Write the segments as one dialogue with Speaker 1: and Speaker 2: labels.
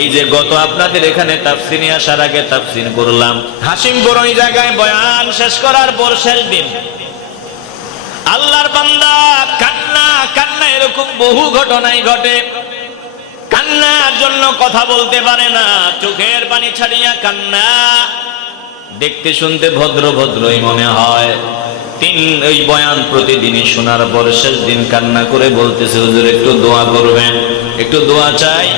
Speaker 1: এই যে গত আপনাদের এখানে তাফসিনে আসার আগে তাফসিন করলাম। হাসিমপুর ওই জায়গায় বয়ান শেষ করার পর শেষ দিন। আল্লাহর বান্দা কান্না কান্না এরকম বহু ঘটনাই ঘটে। কান্নার জন্য কথা বলতে পারে না, চোখের পানি ছাড়িয়া কান্না। দেখতে শুনতে ভদ্র ভদ্রই মনে হয়। ওই বয়ান প্রতিদিনই শোনার পর শেষ দিন কান্না করে বলতেছে, হুজুর, একটু দোয়া করবেন, একটু দোয়া চাই।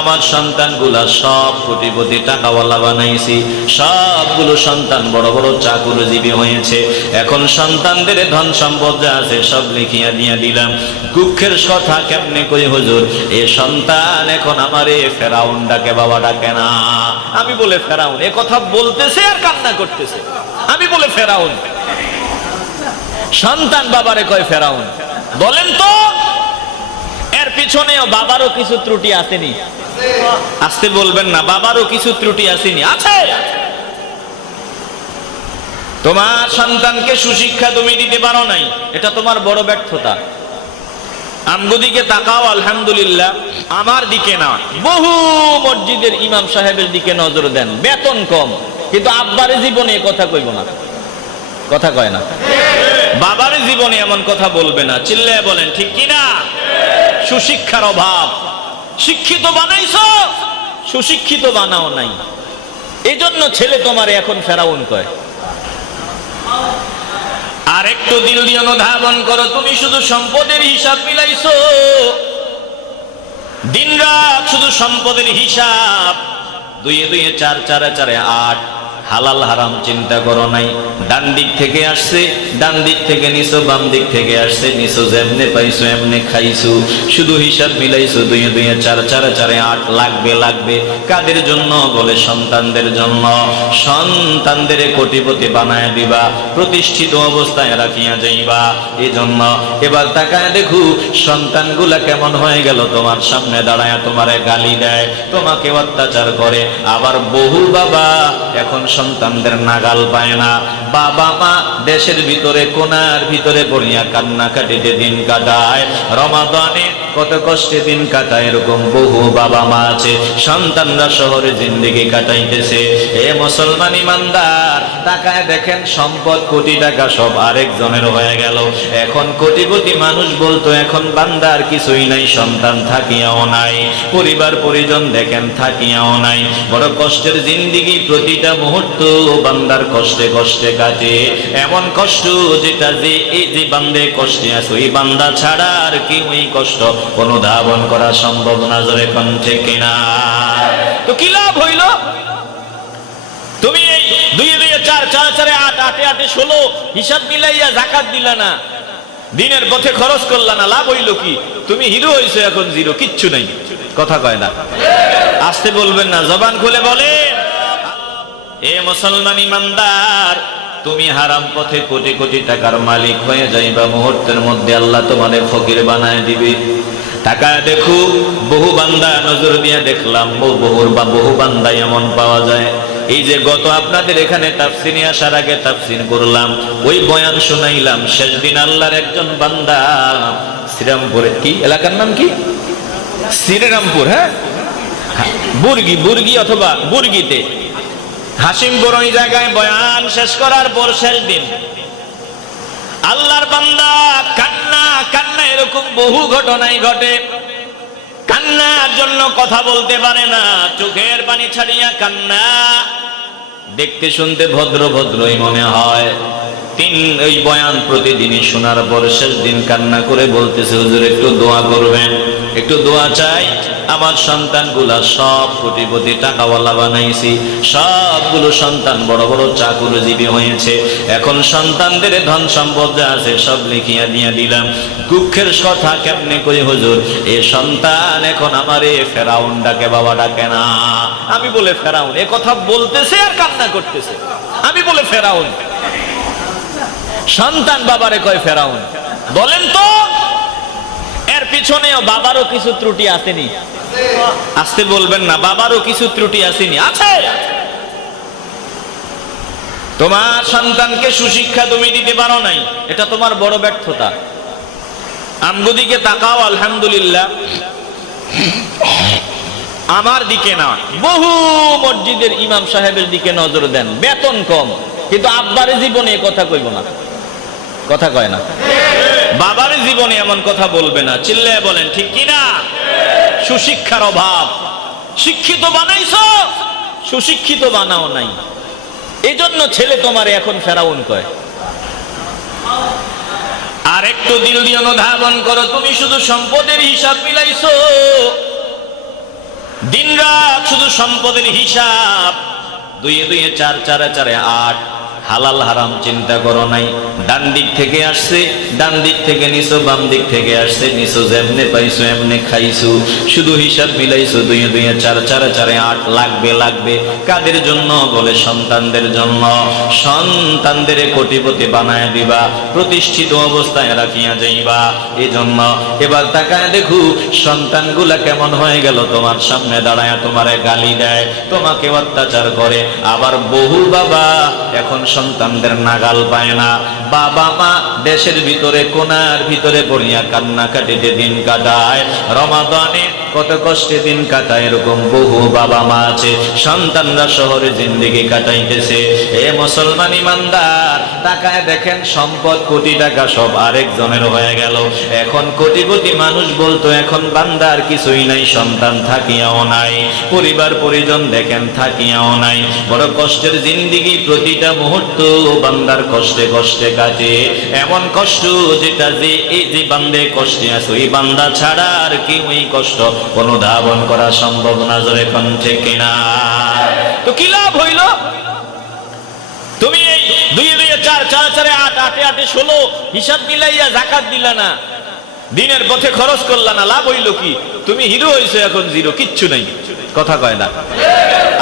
Speaker 1: আমার সন্তানগুলা সব কোটিপতি টাকাওয়ালা বানাইছি, সবগুলো সন্তান বড় বড় চাকুরজীবী হয়েছে। এখন সন্তানদের ধন সম্পদ যা আছে সব লিখিয়া দিয়া দিলাম। দুঃখের কথা কেমনে কই হুজুর? এ সন্তান এখন আমারে ফেরাউন ডাকে, বাবা ডাকে না। আমি বলে ফেরাউন, এ কথা বলতেছে আর কান্না করতেছে। আমি বলে ফেরাউন। সন্তান বাবারে কয় ফেরাউন। বলেন তো, এর পিছনেও বাবারও কিছু ত্রুটি আসেনি। আসতে বলবেন না, বাবারও কিছু ত্রুটি আসেনি। আছে! তোমার সন্তানকে সুশিক্ষা তুমি দিতে পারো নাই, এটা তোমার বড় ব্যর্থতা। আমগুদিকে তাকাও, আলহামদুলিল্লাহ, আমার দিকে না, বহু মসজিদের ইমাম সাহেবের দিকে নজর দেন, বেতন কম। কিন্তু আব্বারে জীবনে কথা কইব না। কথা কয় না। বাবার জীবনে এমন কথা বলবে না। চিল্লায় বলেন, ঠিক কিনা? সুশিক্ষার অভাব। শিক্ষিত বানাইছো, সুশিক্ষিত বানাও নাই। এই জন্য ছেলে তোমার এখন ফেরাউন কয়। আর একটু দিল দিয়ে অনুধাবন করো, তুমি শুধু সম্পদের হিসাব মিলাইছো। দিন রাত শুধু সম্পদের হিসাব। দুইয়ে দুইয়ে চার, চারে চারে আট। হালাল হারাম চিন্তা করো নাই। ডান দিক থেকে আসছে, ডান দিক থেকে নিছো, বাম দিক থেকে আসছে, নিছো যেমনে পাইছো এমনে খাইছো। শুধু হিসাব মিলাইছো দুইয়ে দুইয়ে চার, চারে চারে আট লাগবে লাগবে। কাদের জন্য? বলে সন্তানদের জন্য। সন্তানদের কোটিপতি বানায় দিবা, প্রতিষ্ঠিত অবস্থায় রাখিয়া যাইবা। এই জন্য এবার তাকায় দেখু, সন্তানগুলা কেমন হয়ে গেল? তোমার সামনে দাঁড়ায় তোমারে গালি দেয়, তোমাকে অত্যাচার করে। আবার বহু বাবা এখন সন্তানদের নাগাল পায় না। বাবা মা দেশের ভিতরে, কোনার ভিতরে বলিয়া কান্নাকাটিতে দিন কাটায়। রমাদানে কত কষ্টে দিন কাটায়, এরকম বহু বাবা মা আছে, সন্তানরা শহরে জিন্দিগি কাটাইতেছে। এ মুসলমান ইমানদার টাকায় দেখেন সম্পদ কোটি টাকা সব আরেকজনের হয়ে গেল। এখন কোটি কোটি মানুষ বলতো, এখন বান্দার কিছুই নাই, সন্তান থাকিয়াও নাই, পরিবার পরিজন দেখেন থাকিয়াও নাই। বড় কষ্টের জিন্দিগি প্রতিটা মুহূর্ত বান্দার কষ্টে কষ্টে কাটে। এমন কষ্ট যেটা যে, এই যে বান্দে কষ্টে আছে ওই বান্দা ছাড়া আর কি ওই কষ্ট অনুধাবন করা সম্ভব না, জোরে কণ্ঠে কিনা? তো কি লাভ হইল? তুমি এই দুই দুই, চার চার, চারে আট, আটে আটে, ষোলো হিসাব মিলাইয়া জাকাত দিলা না। দিনের পথে খরচ করলা না, লাভ হইল কি? তুমি হিরো হইছো এখন, জিরো, কিচ্ছু নাই। কথা কয় না। আসতে বলবেন না, জবান খুলে বলে এ মুসলমান ইমানদার তুমি হারাম পথে কোটি কোটি টাকার মালিক হয়ে যাইবা, মুহূর্তের মধ্যে আল্লাহ তোমাদের ফকির বানায় দিবে। টাকা দেখু, বহু বান্দা নজর দিয়ে দেখলাম, বহু বহুর বা বহু বান্দা এমন পাওয়া যায়। এই যে গত আপনাদের এখানে তাফসিনে আসার আগে তাফসিন করলাম, ওই বয়ান শুনাইলাম, শেষ দিন আল্লাহর একজন বান্দা শ্রীরামপুরে, কি এলাকার নাম কি? শ্রীরামপুর হ্যাঁ বুর্গি বুর্গি অথবা বুর্গিতে। হাসিমপুর ওই জায়গায় বয়ান শেষ করার পর শেষ দিন। আল্লাহর বান্দা কান্না কান্না এরকম বহু ঘটনাই ঘটে। কান্নার জন্য কথা বলতে পারে না, চোখের পানি ছাড়িয়া কান্না। দেখতে শুনতে ভদ্র ভদ্রই মনে হয়। তিন ওই বয়ান প্রতিদিনই শোনার পর শেষ দিন কান্না করে বলতেছে, হুজুর, একটু দোয়া করবেন। একটু দোয়া চাই। আমার সন্তানগুলা সব কোটিপতি টাকাওয়ালা বানাইছি। সবগুলো সন্তান বড় বড় চাকুরজীবী হয়েছে। এখন সন্তানদের ধন সম্পদ যা আছে সব লিখিয়া দিয়া দিলাম। দুঃখের কথা কেমনে কই হুজুর? এ সন্তান এখন আমারে ফেরাউন ডাকে বাবা ডাকে না। আমি বলে, ফেরাউন, এ কথা বলতেছে আর কান্না করতেছে। আমি বলে, ফেরাউন সন্তান বাবারে কয় ফেরাউন। বলেন তো, এর পিছনেও বাবারও কিছু ত্রুটি আসেনি। আসতে বলবেন না, বাবারও কিছু ত্রুটি আসেনি। আছে। তোমার সন্তানকে সুশিক্ষা তুমি দিতে পারো নাই, এটা তোমার বড় ব্যর্থতা। আমগুদিকে তাকাও, আলহামদুলিল্লাহ। আমার দিকে না, বহু মসজিদের ইমাম সাহেবের দিকে নজর দেন, বেতন কম। কিন্তু আব্বার জীবনে কথা কইব না। কথা কয় না। বাবার জীবনে এমন কথা বলবে না। চিল্লায় বলেন, ঠিক কিনা সুশিক্ষার অভাব। শিক্ষিত বানাইছো? সুশিক্ষিত বানাও নাই। এই জন্য ছেলে তোমার এখন ফেরাউন কয়। আর একটু দিল দিয়ে অনুধাবন করো, তুমি শুধু সম্পদের হিসাব মিলাইছো। দিন রাত শুধু সম্পদের হিসাব। দুইয়ে দুইয়ে চার, চারে চারে আট। হালাল হারাম চিন্তা করো নাই। ডান দিক থেকে আসছে, ডান দিক থেকে নিছো, বাম দিক থেকে আসছে, নিছো যেমনে পাইছো, এমনে খাইছো। শুধু হিসাব মিলাইছো, দুইয়ে দুইয়ে চার, চারে চারে আট, লাগবে লাগবে। কাদের জন্য? বলে সন্তানদের জন্য। সন্তানদের কোটিপতি বানায় দিবা, প্রতিষ্ঠিত অবস্থায় রাখিয়া যাইবা। এই জন্য এবার তাকায় দেখু, সন্তানগুলা কেমন হয়ে গেল? তোমার সামনে দাঁড়ায় তোমারে গালি দেয়, তোমাকে অত্যাচার করে। আবার বহু বাবা এখন সন্তানদের নাগাল পায় না। বাবা মা দেশের ভিতরে, কোনার ভিতরে বনিয়া কান্নাকাটিতে দিন কাটায়। রমাদানে কত কষ্টে দিন কাটায় এরকম বহু বাবা মা আছে, সন্তানরা শহরে জিন্দিগি কাটাইতেছে। এ মুসলমান ইমানদার, তাকায় দেখেন সম্পদ কোটি টাকা সব আরেকজনের হয়ে গেল। এখন কোটি কোটি মানুষ বলতো, এখন বান্দার কিছুই নাই, সন্তান থাকিয়াও নাই। পরিবার পরিজন দেখেন থাকিয়াও নাই। বড় কষ্টের জিন্দিগি প্রতিটা মুহূর্ত বান্দার কষ্টে কষ্টে কাটে। এমন কষ্ট যেটা যে, এই যে বান্দে কষ্টে আছে ওই বান্দা ছাড়া আর কি ওই কষ্ট অনুধাবন করা সম্ভব না, জোরে কোন ঠিক কিনা? তো কি লাভ হইল? তুমি এই দুই দুই চার চার, চারে আট, আটে আটে, ষোলো হিসাব মিলাইয়া জাকাত দিলা না। দিনের পথে খরচ করলা না, লাভ হইল কি? তুমি হিরো হইছো এখন, জিরো, কিচ্ছু নাই। কথা কয় না।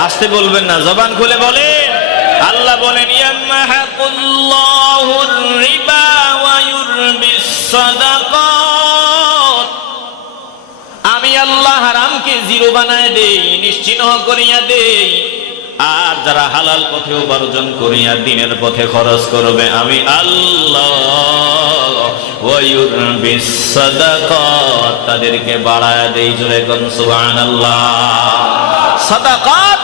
Speaker 1: আসতে বলবেন না, জবান খুলে বলেন। আল্লাহ বলেন, ইয়ামহাকুল্লাহুর রিবা ওয়া ইউরবিস সাদাকাত আমি আল্লাহ হারামকে জিরো বানায় দেই, নিশ্চিহ্ন করিয়া দেই। আর যারা হালাল পথে উপার্জন করিয়া দিনের পথে খরচ করবে, আমি আল্লাহ। তাদেরকে বাড়ায় দেই জোরে কোন, সুবহানাল্লাহ। সাদাকাত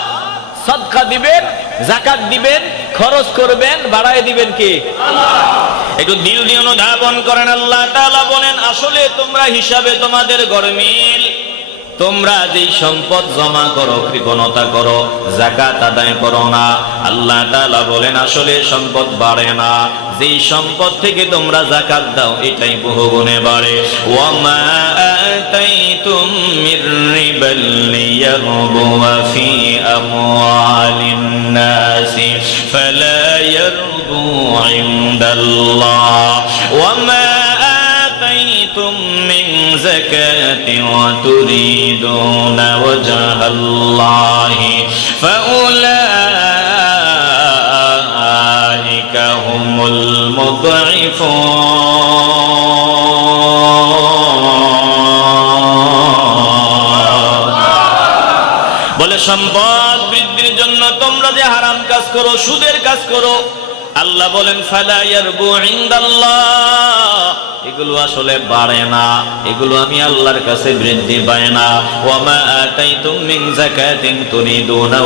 Speaker 1: সাদকা দিবেন জাকাত দিবেন খরচ করবেন বাড়ায় দিবেন কি? একটু দিল দিয়ে অনুধাবন করেন আল্লাহ তাআলা বলেন আসলে তোমরা হিসাবে তোমাদের গরমিল তোমরা যেই সম্পদ জমা করো কৃপণতা করো জাকাত আদায় করো না আল্লাহ তাআলা বলেন আসলে সম্পদ বাড়ে না যেই সম্পদ থেকে তোমরা জাকাত দাও এটাই বহু গুণে বাড়ে ওয়ামা আতাইতুম মির রিবাল লিয়ারবুয়া ফি আমওয়ালিন নাসি ফালা ইয়ারবু ইনদাল্লাহ ওয়ামা آتيتم من زكاة وتريدون وجه الله فأولئك هم المضعفون বলে সম্পদ বৃদ্ধির জন্য তোমরা যে হারাম কাজ করো সুদের কাজ করো আল্লাহ বলেন এগুলো আসলে বাড়ে না। এগুলো আমি আল্লাহর কাছে বৃদ্ধি পায় না। ওয়ামা আতাইতুম মিন যাকাতিন তুরিদুনা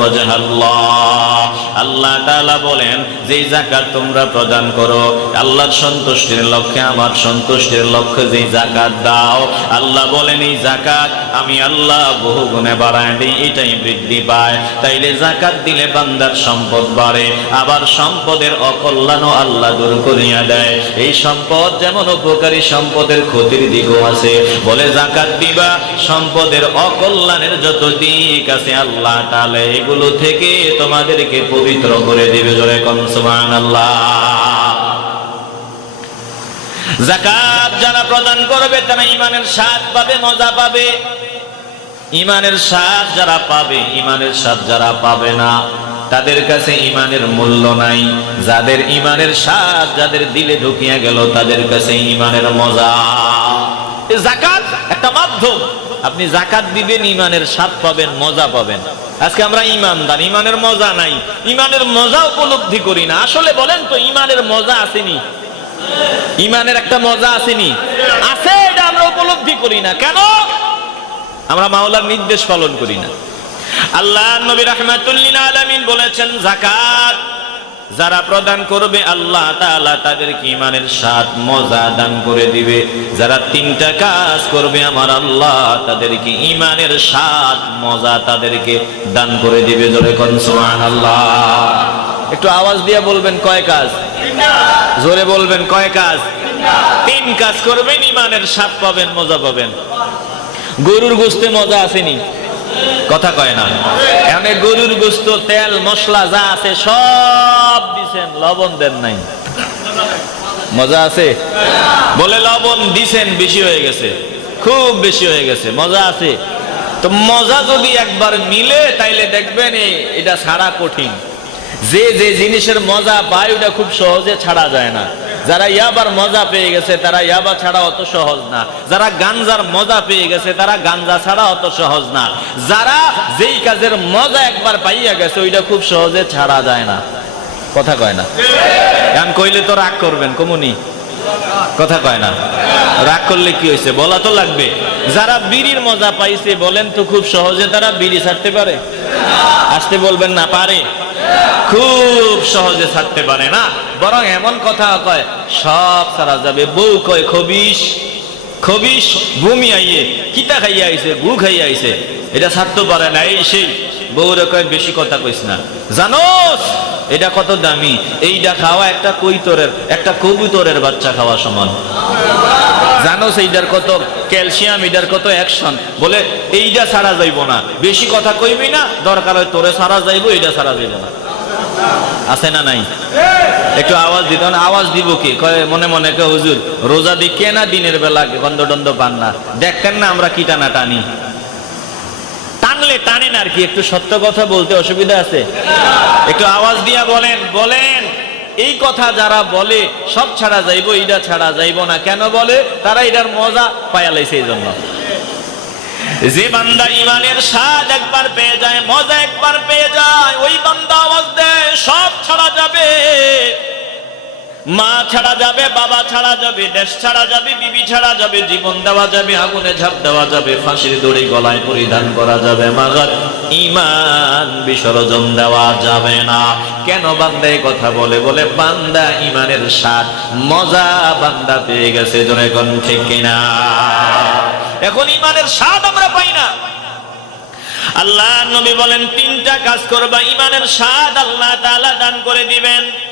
Speaker 1: আল্লাহ বলেন, যে যাকাত তোমরা প্রদান করো, আল্লাহর সন্তুষ্টির লক্ষ্যে, আমার সন্তুষ্টির লক্ষ্যে যে যাকাত দাও, আল্লাহ বলেন, এই যাকাত আমি আল্লাহ বহু গুণে বাড়ায় এটাই বৃদ্ধি পায়। তাইলে যাকাত দিলে বান্দার সম্পদ বাড়ে, আবার সম্পদের অকল্যাণও আল্লাহ দূর করিয়া দেয়। এই সম্পদ যেমন উপকারী সম্পদের ক্ষতির দিকও আছে। বলে জাকাত দিবা, সম্পদের অকল্যাণের যত দিক আছে আল্লাহ তাহলে এগুলো থেকে তোমাদেরকে পবিত্র করে দিবে জোরে কনসুমান আল্লাহ জাকাত যারা প্রদান করবে, তারা ইমানের স্বাদ পাবে, মজা পাবে। ইমানের স্বাদ যারা পাবে ইমানের স্বাদ যারা পাবে না। তাদের কাছে ইমানের মূল্য নাই। যাদের ইমানের স্বাদ যাদের দিলে ঢুকিয়া গেল, তাদের কাছে ইমানের মজা। জাকাত একটা মাধ্যম। আপনি জাকাত দিবেন, ইমানের স্বাদ পাবেন, মজা পাবেন। আজকে আমরা ইমানদার, ইমানের মজা নাই। ইমানের মজা উপলব্ধি করি না। আসলে বলেন তো, ইমানের মজা আসেনি? ইমানের একটা মজা আসেনি? আছে, এটা আমরা উপলব্ধি করি না। কেন? আমরা মাওলার নির্দেশ পালন করি না। আল্লাহ নবী রহমাতুল্লিন আলামিন বলেছেন জাকাত যারা প্রদান করবে, আল্লাহ তাআলা তাদেরকে ইমানের স্বাদ, মজা দান করে দিবে। যারা তিনটা কাজ করবে, আমার আল্লাহ তাদেরকে ইমানের স্বাদ, মজা তাদেরকে দান করে দিবে। জোরে কোন সুবহানাল্লাহ। একটু আওয়াজ দিয়ে বলবেন, কয় কাজ? জোরে বলবেন, কয় কাজ? তিন কাজ করবেন ইমানের স্বাদ পাবেন, মজা পাবেন। গরুর গোস্তে মজা আসেনি। কথা কয় না। এখানে গরুর গোস্ত, তেল, মশলা যা আছে সব দিছেন, লবণ দেন নাই। মজা আছে? বলে লবণ দিছেন, বেশি হয়ে গেছে। খুব বেশি হয়ে গেছে, মজা আছে? তো মজা যদি একবার মিলে, তাইলে দেখবেন এটা ছাড়া কঠিন। যে যে জিনিসের মজা পায় ওটা খুব সহজে ছাড়া যায় না। যারা ইয়াবার মজা পেয়ে গেছে, তারা ইয়াবা ছাড়া অত সহজ না। যারা গাঞ্জার মজা পেয়ে গেছে, তারা গাঞ্জা ছাড়া অত সহজ না। যারা যেই কাজের মজা একবার পাইয়া গেছে, ওইটা খুব সহজে ছাড়া যায় না। কথা কয় না? এখন কইলে তো রাগ করবেন, কমুনি। কথা কয় না? রাগ করলে কি হয়েছে? বলা তো লাগবে। যারা বিড়ির মজা পাইছে, বলেন তো খুব সহজে তারা বিড়ি ছাড়তে পারে। আসতে বলবেন না, পারে। খুব সহজে ছাড়তে পারে না। বরং এমন কথা কয়, সব ছাড়া যাবে, বউ কয় খবিস খবিস ভূমি আইয়ে, কিতা খাইয়া আইছে, গু খাইয়া আইছে, এটা ছাড়তে পারে না, এই সেই। বউরে কয়, বেশি কথা কইস না। জানোস, এটা কত দামি। এইটা খাওয়া একটা কৈতরের, একটা কবুতরের বাচ্চা খাওয়া সমান। জানো সেইটার কত ক্যালসিয়াম এটার কত অ্যাকশন। বলে এইটা ছাড়া যাইব না। বেশি কথা কইবি না, দরকার হয় তোরে ছাড়া যাইব এইটা ছাড়া যাইব না। আছে না নাই? একটু আওয়াজ দিত না আওয়াজ দিব কি? মনে মনে কে হুজুর, রোজা দি কে না দিনের বেলা গন্ধ টন্ধ পান না? দেখতেন না আমরা কি টানা টানি? টানলে টানেন আর কি, একটু সত্য কথা বলতে অসুবিধা আছে। একটু আওয়াজ দিয়া বলেন বলেন। এই কথা যারা বলে, সব ছাড়া যাইব এটা ছাড়া যাইব না। কেন বলে? তারা এটার মজা পায়া পায়ালাইছে এই জন্য যে বান্দা ইমানের স্বাদ একবার পেয়ে যায়, মজা একবার পেয়ে যায়, ওই বান্দা আওয়াজ দেয়, সব ছাড়া যাবে। মা ছাড়া যাবে, বাবা ছাড়া যাবে, দেশ ছাড়া যাবে, বিবি ছাড়া যাবে, জীবন দেওয়া যাবে, আগুনে ঝাঁপ দেওয়া যাবে, ফাঁসির দড়ি গলায় পরিধান করা যাবে, মাগার ইমান বিসর্জন দেওয়া যাবে না। কেন বান্দা কথা বলে? বলে, বান্দা ইমানের স্বাদ, মজা বান্দা পেয়ে গেছে জনে কোন ঠিক কিনা? এখন ইমানের স্বাদ আমরা পাই না। আল্লাহ নবী বলেন, তিনটা কাজ করবা, ইমানের স্বাদ আল্লাহ তাআলা দান করে দিবেন।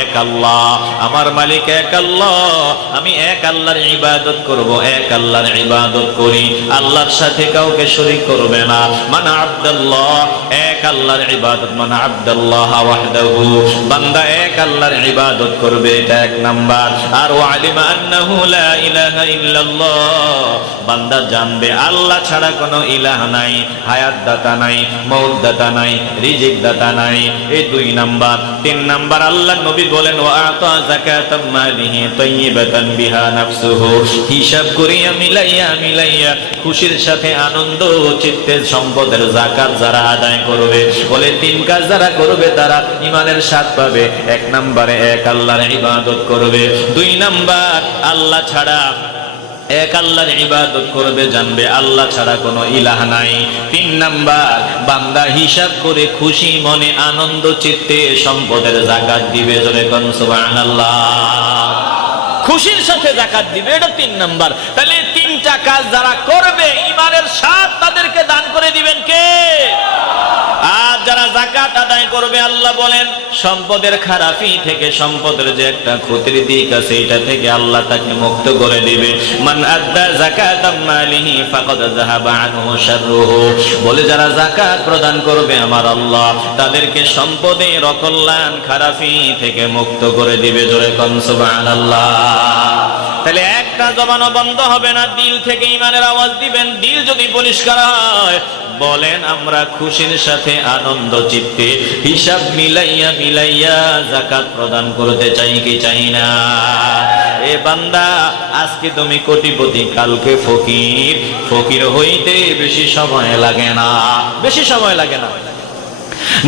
Speaker 1: এক আল্লাহ, আমার মালিক এক আল্লাহ, আমি এক আল্লাহর ইবাদত করব, এক আল্লাহর ইবাদত করি। আল্লাহর সাথে কাউকে শরীক করবে না। মানে আব্দুল্লাহ, এক আল্লাহর ইবাদত। মানে আব্দুল্লাহ ওয়াহদাহু, বান্দা এক আল্লাহর ইবাদত করবে, এটা এক নাম্বার। আর ও আলিমা আন্নাহু লা ইলাহা ইল্লাল্লাহ, বান্দা জানবে আল্লাহ ছাড়া কোনো ইলাহ নাই হায়াত দাতা নাই মৌত দাতা নাই রিজিক দাতা নাই, এই দুই নাম্বার। তিন নাম্বার, আল্লাহ নবী বলেন, ওয়া আতা যাকাতাম মালিহি তাইয়িবাতান বিহা নাফসুহু। হিসাব করিয়া মিলাইয়া মিলাইয়া খুশির সাথে আনন্দ ও চিত্তের সম্পদের যাকাত যারা আদায় করবে, বলে তিন কাজ যারা করবে তারা ইমানের স্বাদ পাবে। এক নম্বরে এক আল্লাহর ইবাদত করবে। দুই নাম্বার, আল্লাহ ছাড়া এক আল্লাহর ইবাদত করবে, জানবে আল্লাহ ছাড়া কোনো ইলাহ নাই। তিন নাম্বার, বান্দা হিসাব করে খুশি মনে আনন্দ, চিত্তে সম্পদের জাকাত দিবে জোরে কোন, সুবহানাল্লাহ। খুশির সাথে জাকাত দিবে, এটা তিন নাম্বার। তাহলে তিনটা কাজ যারা করবে ইমানের স্বাদ তাদেরকে দান করে দিবেন কে? আর যারা জাকাত আদায় করবে, আল্লাহ বলেন, সম্পদের খারাপি থেকে সম্পদের যে একটা ক্ষতির দিক আছে, এটা থেকে আল্লাহ তাকে মুক্ত করে দিবে। মান শাররুহু। বলে, যারা জাকাত প্রদান করবে আমার আল্লাহ, তাদেরকে সম্পদের অকল্যাণ খারাপি থেকে মুক্ত করে দিবে। জোরে কোন সুবহানাল্লাহ। তাহলে একটা জবানও বন্ধ হবে না, দিল থেকে ইমানের আওয়াজ দিবেন, দিল যদি পরিষ্কার হয়, বলেন আমরা খুশির সাথে আনন্দ চিত্তে হিসাব মিলাইয়া মিলাইয়া জাকাত প্রদান করতে চাই কি চাই না। এ বান্দা, আজকে তুমি কোটিপতি, কালকে ফকির। ফকির হইতে বেশি সময় লাগে না, বেশি সময় লাগে না।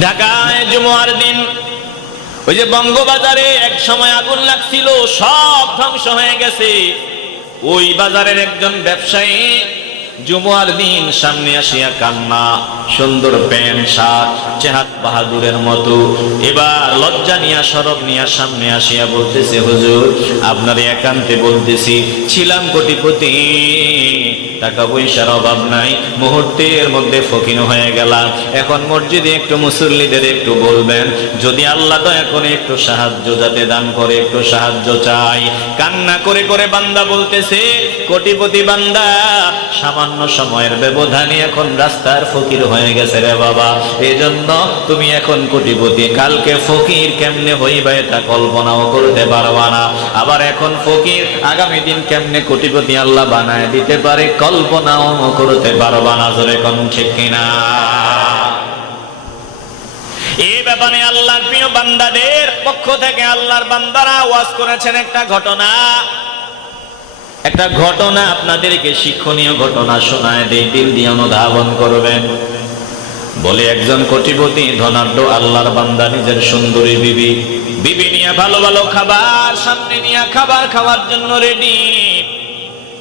Speaker 1: ঢাকায় জুমার দিন ওই যে বঙ্গবাজারে এক সময় আগুন লাগছিল, সব ধ্বংস হয়ে গেছে। ওই বাজারের একজন ব্যবসায়ী জুমার দিন সামনে আসিয়া কান্না, সুন্দর প্যান্ট, শার্ট, চেহাত বাহাদুরের মতো। এবার লজ্জা নিয়া, সরব নিয়া সামনে আসিয়া বলতেছে, হুজুর, আপনার একান্তে বলতেছি, ছিলাম কোটিপতি। টাকা পয়সার অভাব নাই। মুহূর্তের মধ্যে ফকির হয়ে গেলাম। এখন মসজিদে একটু মুসল্লিদের একটু বলবেন, যদি আল্লাহ দয়া করে একটু সাহায্য যাতে দান করে, একটু সাহায্য চাই। কান্না করে করে বান্দা বলতেছে, কোটিপতি বান্দা, সামান্য সময়ের ব্যবধানে এখন রাস্তার ফকির হয়ে গেছে রে বাবা। এজন্য তুমি এখন কোটিপতি। কালকে ফকির কেমনে হইবা এটা কল্পনাও করতে পারবা না। আবার এখন ফকির আগামী দিন কেমনে কোটিপতি আল্লাহ বানায় দিতে পারে কল্পনাও করতে পারবা না জোরে কোন ঠিক কিনা? এই ব্যাপারে আল্লাহর প্রিয় বান্দাদের পক্ষ থেকে আল্লাহর বান্দারা ওয়াজ করেছেন একটা ঘটনা। একটা ঘটনা আপনাদেরকে শিক্ষণীয় ঘটনা শোনায়, দেই দিল দিয়ে অনুধাবন করবেন। বলে একজন কোটিপতি, ধনাঢ্য আল্লাহর বান্দা, নিজের সুন্দরী বিবি। বিবি নিয়ে ভালো ভালো খাবার, সামনে নিয়ে খাবার খাওয়ার জন্য রেডি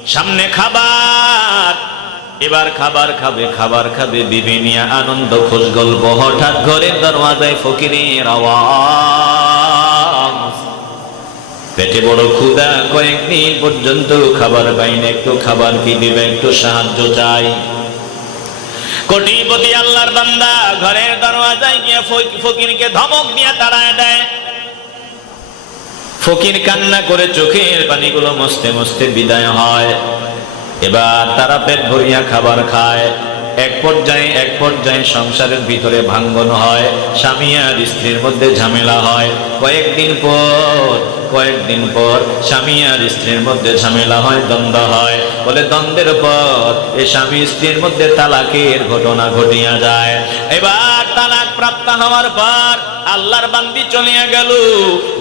Speaker 1: সামনে খাবার। এবার খাবার খাবে খাবার খাবে, বিবি নিয়ে আনন্দ খোঁজ গল্প, হঠাৎ ঘরের দরওয়াজায় ফকিরের আওয়াজ। পেটে বড় ক্ষুদা কয়েকদিন পর্যন্ত খাবার পাইনি একটু খাবার কি দিবে, একটু সাহায্য চাই। কোটিপতি আল্লাহর বান্দা ঘরের দরওয়াজায় গিয়ে ফক- ফকিরকে ধমক দিয়ে তাড়ায় দেয়। ফকির কান্না করে চোখের পানিগুলো মস্তে মস্তে বিদায় হয়। এবার তারা পেট ভরিয়া খাবার খায়। এক পর্যায়ে এক পর্যায়ে সংসারের ভিতরে ভাঙ্গন হয়। স্বামী আর স্ত্রীর মধ্যে ঝামেলা হয়। কয়েকদিন পর কয়েকদিন পর স্বামী আর স্ত্রীর মধ্যে ঝামেলা হয়, দ্বন্দ্ব হয়। বলে দ্বন্দ্বের পর এ স্বামী স্ত্রীর মধ্যে তালাকের ঘটনা ঘটিয়া যায়। এবার তালাক প্রাপ্ত হওয়ার পর আল্লাহর বান্দি চলিয়া গেল।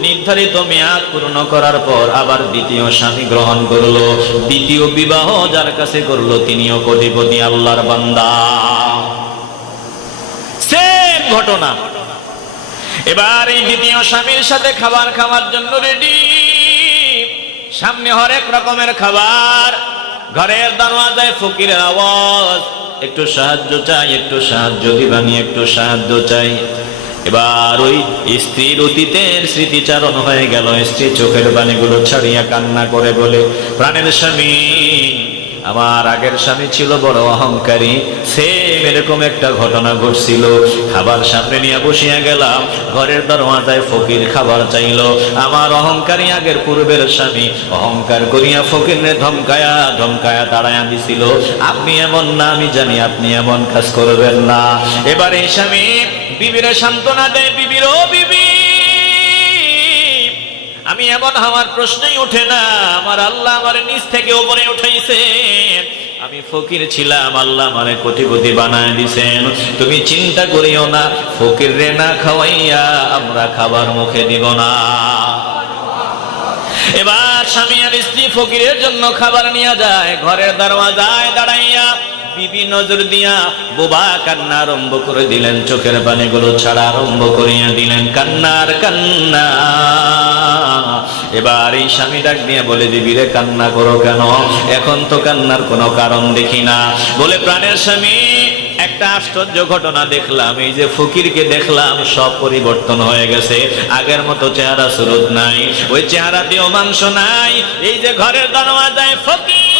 Speaker 1: নির্ধারিত মেয়াদ পূর্ণ করার পর আবার দ্বিতীয় স্বামী গ্রহণ করল। দ্বিতীয় বিবাহ যার কাছে করল, তিনিও কোটিপতি আল্লাহর বান্দা। সেম ঘটনা। এবার এই দ্বিতীয় স্বামীর সাথে খাবার খাওয়ার জন্য রেডি সামনে হরেক রকমের খাবার। ঘরের দরওয়াজায় ফকিরের আওয়াজ। একটু সাহায্য চাই, একটু সাহায্য দিবানি, একটু সাহায্য চাই। এবার ওই স্ত্রীর অতীতের স্মৃতিচারণ হয়ে গেল। স্ত্রী চোখের বাণীগুলো ছাড়িয়া কান্না করে বলে, প্রাণের স্বামী আমার আগের স্বামী ছিল বড় অহংকারী। সেম এরকম একটা ঘটনা ঘটছিল। খাবার সামনে নিয়ে বসিয়া গেলাম। ঘরের দরওয়াজায় ফকির খাবার চাইলো। আমার অহংকারী আগের পূর্বের স্বামী অহংকার করিয়া ফকিরে ধমকায়া ধমকায়া তাড়াইয়া দিছিল। আপনি এমন না, আমি জানি আপনি এমন কাজ করবেন না। এবার এই স্বামী, বিবিরে সান্ত্বনা দেয়। বিবির ও বিবি! আমি এমন হওয়ার প্রশ্নই ওঠে না। আমার আল্লাহ আমার নিচ থেকে ওপরে উঠাইছে। আমি ফকির ছিলাম, আল্লাহ আমারে কোটিপতি বানায় দিছেন। তুমি চিন্তা করিও না ফকির রে না খাওয়াইয়া আমরা খাবার মুখে দিব না। এবার স্বামী আর স্ত্রী ফকিরের জন্য খাবার নিয়ে যায়, ঘরের দরওয়াজায় দাঁড়াইয়া বিবি নজর দিয়া বোবা কান্না আরম্ভ করে দিলেন, চোখের পানিগুলো ছাড়া আরম্ভ করিয়া দিলেন, কান্নার কান্না। এবার এই স্বামী ডাক দিয়ে বলে দিবি রে, কান্না করো কেন? এখন তো কান্নার কোনো কারণ দেখি না। বলে, প্রাণের স্বামী, একটা আশ্চর্য ঘটনা দেখলাম। এই যে ফকিরকে দেখলাম, সব পরিবর্তন হয়ে গেছে। আগের মতো চেহারা সুরত নাই, ওই চেহারাতেও মাংস নাই। এই যে ঘরের দরওয়াজায় ফকির